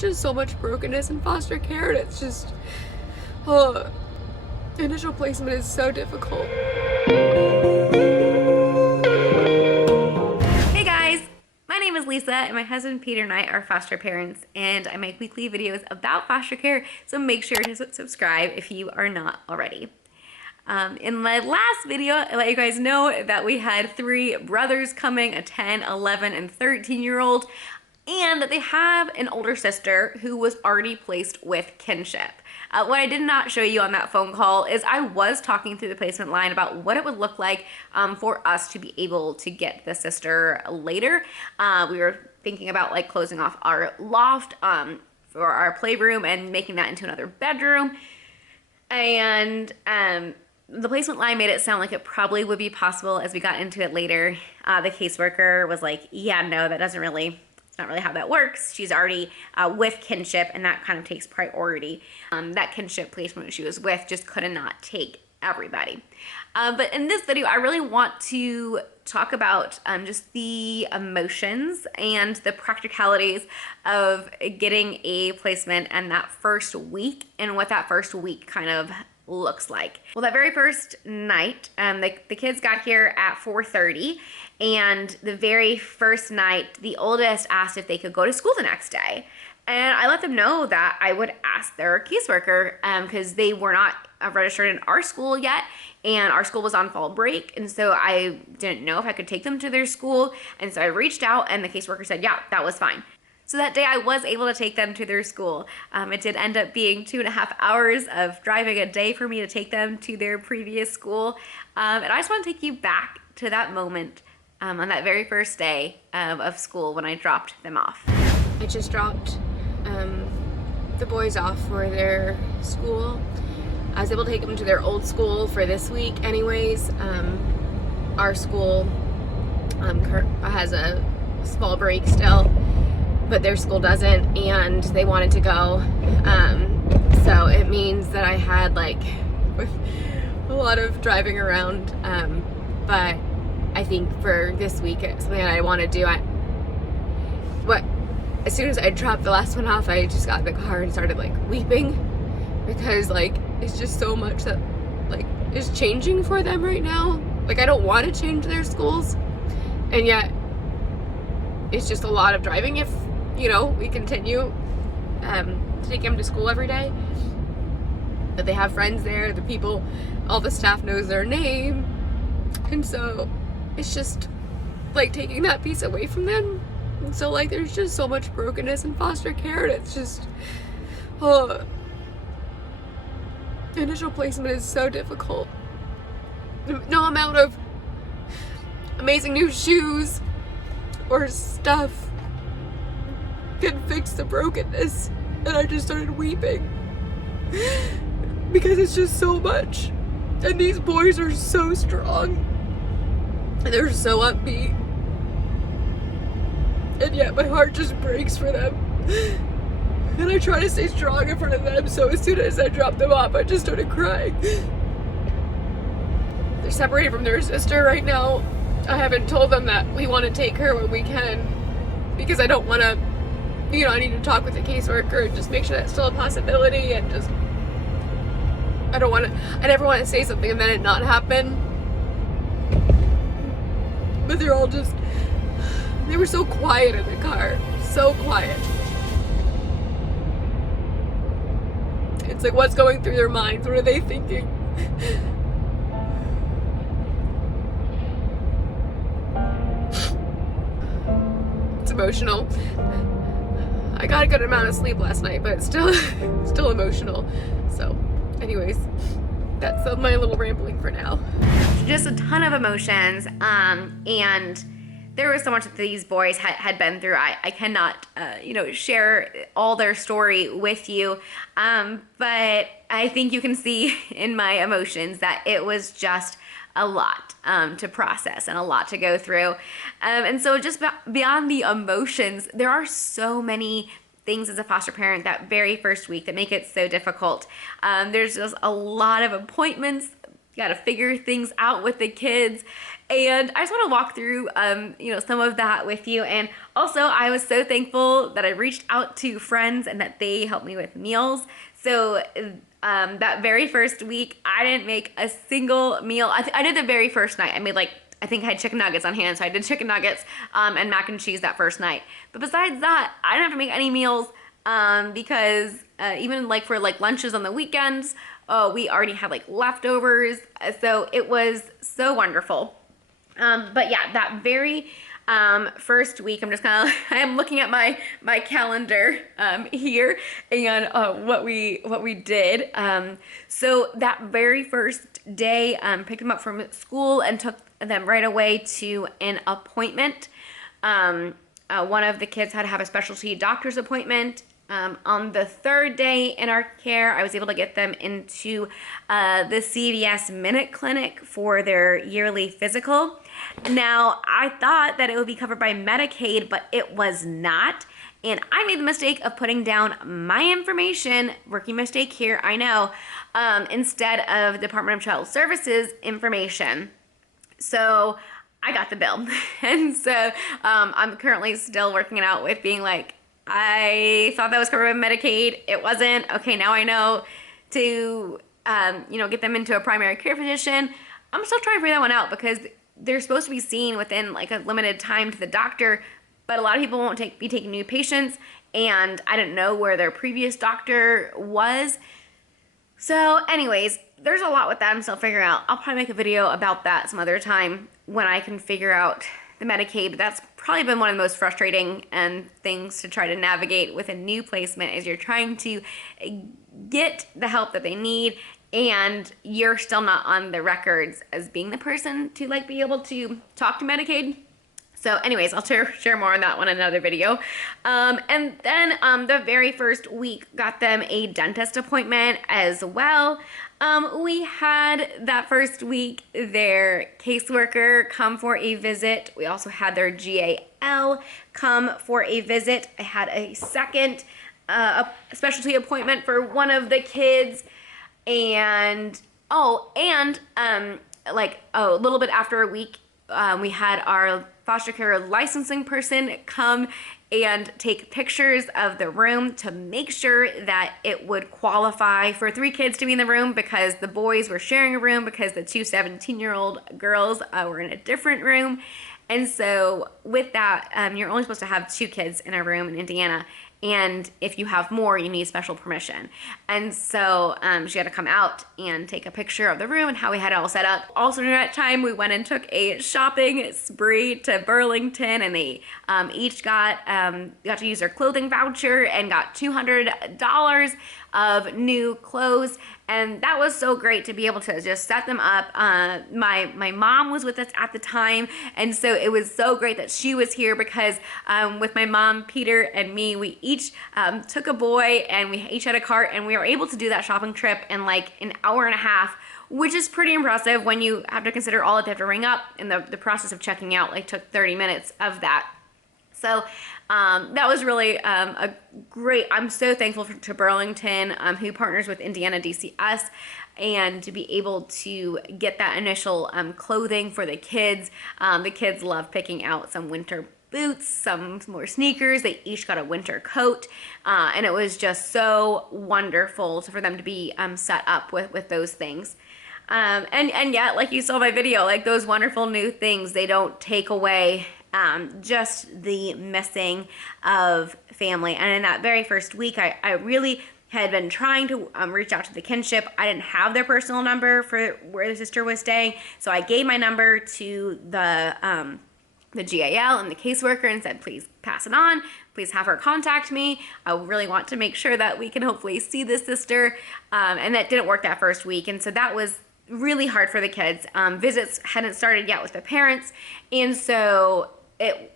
there's just so much brokenness in foster care, and it's just, initial placement is so difficult. Hey guys, my name is Lisa and my husband Peter and I are foster parents, and I make weekly videos about foster care, so make sure to subscribe if you are not already. In my last video, I let you guys know that we had 3 brothers coming, a 10, 11, and 13-year-old, and that they have an older sister who was already placed with kinship. What I did not show you on that phone call is I was talking through the placement line about what it would look like for us to be able to get the sister later. We were thinking about like closing off our loft for our playroom and making that into another bedroom. And the placement line made it sound like it probably would be possible. As we got into it later, the caseworker was like, yeah, no, that doesn't really, it's not really how that works. She's already with kinship, and that kind of takes priority. That kinship placement she was with just could not take everybody. But in this video, I really want to talk about just the emotions and the practicalities of getting a placement and that first week, and what that first week kind of looks like. Well, that very first night, the kids got here at 4:30, and the very first night, the oldest asked if they could go to school the next day. And I let them know that I would ask their caseworker because they were not registered in our school yet, and our school was on fall break, and so I didn't know if I could take them to their school. And so I reached out, and the caseworker said, yeah, that was fine. So that day I was able to take them to their school. It did end up being 2.5 hours of driving a day for me to take them to their previous school. And I just want to take you back to that moment on that very first day of school when I dropped them off. I just dropped the boys off for their school. I was able to take them to their old school for this week anyways. Our school has a small break still, but their school doesn't, and they wanted to go. So it means that I had like a lot of driving around, but I think for this week it's something that I want to do. As soon as I dropped the last one off, I just got in the car and started like weeping, because like it's just so much that like is changing for them right now. Like I don't want to change their schools, and yet it's just a lot of driving if, you know, we continue to take them to school every day. But they have friends there, the people, all the staff knows their name, and so it's just like taking that piece away from them. And so like there's just so much brokenness in foster care, and it's just initial placement is so difficult. No amount of amazing new shoes or stuff can fix the brokenness. And I just started weeping because it's just so much, and these boys are so strong and they're so upbeat, and yet my heart just breaks for them. And I try to stay strong in front of them, so as soon as I dropped them off, I just started crying. They're separated from their sister right now. I haven't told them that we want to take her when we can, because I don't want to, you know, I need to talk with the caseworker and just make sure that's still a possibility, and just, I never want to say something and then it not happen. But they're all just, they were so quiet in the car, so quiet. It's like, what's going through their minds? What are they thinking? It's emotional. I got a good amount of sleep last night, but it's still emotional. So anyways, that's my little rambling for now. Just a ton of emotions, and there was so much that these boys had been through. I cannot, you know, share all their story with you, but I think you can see in my emotions that it was just a lot to process and a lot to go through. And so just beyond the emotions, there are so many things as a foster parent that very first week that make it so difficult. There's just a lot of appointments got to figure things out with the kids. And I just want to walk through, some of that with you. And also, I was so thankful that I reached out to friends and that they helped me with meals. So that very first week, I didn't make a single meal. I did the very first night. I made I think I had chicken nuggets on hand, so I did chicken nuggets and mac and cheese that first night. But besides that, I didn't have to make any meals because even for lunches on the weekends, we already had leftovers. So it was so wonderful. But yeah, that very first week, I'm looking at my calendar here and what we did. So that very first day, picked them up from school and took them right away to an appointment. One of the kids had to have a specialty doctor's appointment. On the third day in our care, I was able to get them into the CVS Minute Clinic for their yearly physical. Now, I thought that it would be covered by Medicaid, but it was not. And I made the mistake of putting down my information, rookie mistake here, I know, instead of Department of Child Services information. So I got the bill. And so I'm currently still working it out with being I thought that was covered by Medicaid. It wasn't. Okay, now I know to, get them into a primary care physician. I'm still trying to figure that one out because they're supposed to be seen within a limited time to the doctor, but a lot of people won't be taking new patients, and I didn't know where their previous doctor was. So anyways, there's a lot with that I'm still figuring out. I'll probably make a video about that some other time when I can figure out the Medicaid, but that's probably been one of the most frustrating things to try to navigate with a new placement is you're trying to get the help that they need and you're still not on the records as being the person to be able to talk to Medicaid. So anyways, I'll share more on that one in another video. And then the very first week, got them a dentist appointment as well. We had that first week their caseworker come for a visit. We also had their GAL come for a visit. I had a second specialty appointment for one of the kids. And a little bit after a week, we had our foster care licensing person come and take pictures of the room to make sure that it would qualify for 3 kids to be in the room because the boys were sharing a room because the 2 17-year-old girls were in a different room. And so with that, you're only supposed to have 2 kids in a room in Indiana. And if you have more, you need special permission. And so she had to come out and take a picture of the room and how we had it all set up. Also during that time, we went and took a shopping spree to Burlington, and they each got to use their clothing voucher and got $200 of new clothes. And that was so great to be able to just set them up. My mom was with us at the time, and so it was so great that she was here because with my mom, Peter, and me, we each took a boy and we each had a cart, and we were able to do that shopping trip in an hour and a half, which is pretty impressive when you have to consider all that they have to ring up, and the process of checking out took 30 minutes of that. So that was really a great, I'm so thankful to Burlington, who partners with Indiana DCS, and to be able to get that initial clothing for the kids. The kids love picking out some winter boots, some more sneakers. They each got a winter coat, and it was just so wonderful for them to be set up with those things. And yet, like you saw in my video, those wonderful new things, they don't take away just the missing of family. And in that very first week, I really had been trying to reach out to the kinship. I didn't have their personal number for where the sister was staying, so I gave my number to the GAL and the caseworker and said, please pass it on. Please have her contact me. I really want to make sure that we can hopefully see the sister. And that didn't work that first week. And so that was really hard for the kids. Visits hadn't started yet with the parents. And so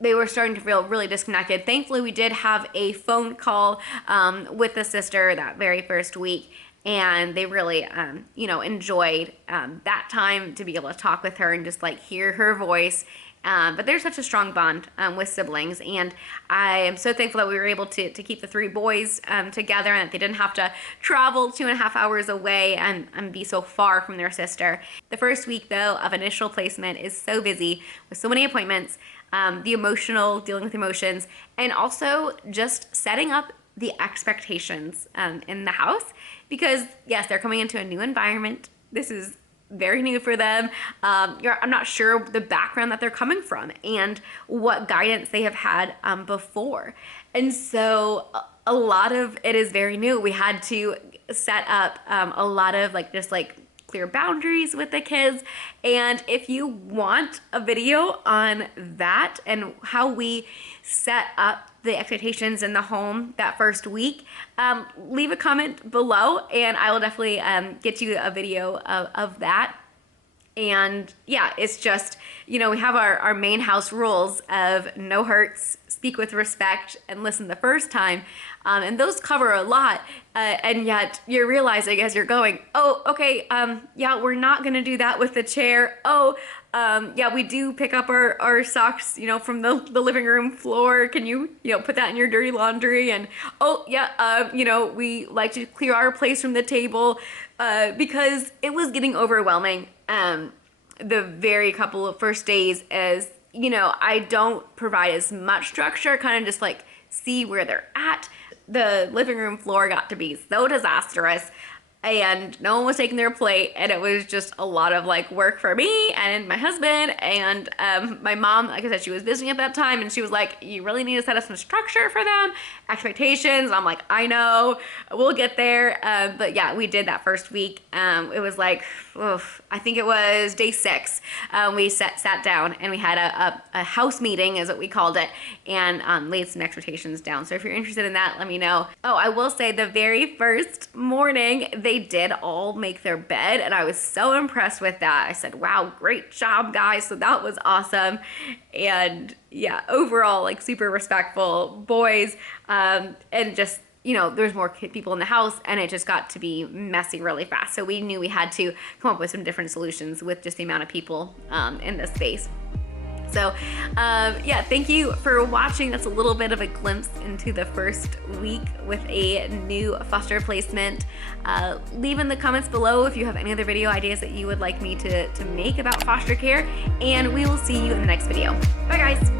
they were starting to feel really disconnected. Thankfully, we did have a phone call with the sister that very first week. And they really, enjoyed that time to be able to talk with her and just hear her voice But there's such a strong bond with siblings, and I am so thankful that we were able to keep the 3 boys together, and that they didn't have to travel 2.5 hours away and be so far from their sister. The first week, though, of initial placement is so busy with so many appointments, dealing with emotions, and also just setting up the expectations in the house, because yes, they're coming into a new environment. This is very new for them. I'm not sure the background that they're coming from and what guidance they have had before. And so a lot of it is very new. We had to set up a lot of just clear boundaries with the kids. And if you want a video on that and how we set up the expectations in the home that first week, leave a comment below and I will definitely get you a video of that. And yeah, it's just, we have our main house rules of no hurts, speak with respect, and listen the first time. And those cover a lot. And yet you're realizing as you're going, oh, okay, yeah, we're not going to do that with the chair. Oh, yeah, we do pick up our socks, from the living room floor. Can you, put that in your dirty laundry? And, oh, yeah, we like to clear our place from the table because it was getting overwhelming. The very couple of first days as, I don't provide as much structure, kind of just see where they're at. The living room floor got to be so disastrous and no one was taking their plate, and it was just a lot of work for me and my husband and my mom. Like I said, she was visiting at that time and she was like, you really need to set up some structure for them, expectations. I'm like, I know, we'll get there. But yeah, we did that first week. It was I think it was day 6. We sat down and we had a house meeting is what we called it, and laid some expectations down. So if you're interested in that, let me know. Oh, I will say the very first morning, they did all make their bed, and I was so impressed with that. I said, wow, great job, guys. So that was awesome. And yeah, overall, super respectful boys, and just, there's more people in the house, and it just got to be messy really fast. So we knew we had to come up with some different solutions with just the amount of people in the space. So yeah, thank you for watching. That's a little bit of a glimpse into the first week with a new foster placement. Leave in the comments below if you have any other video ideas that you would like me to make about foster care, and we will see you in the next video. Bye guys.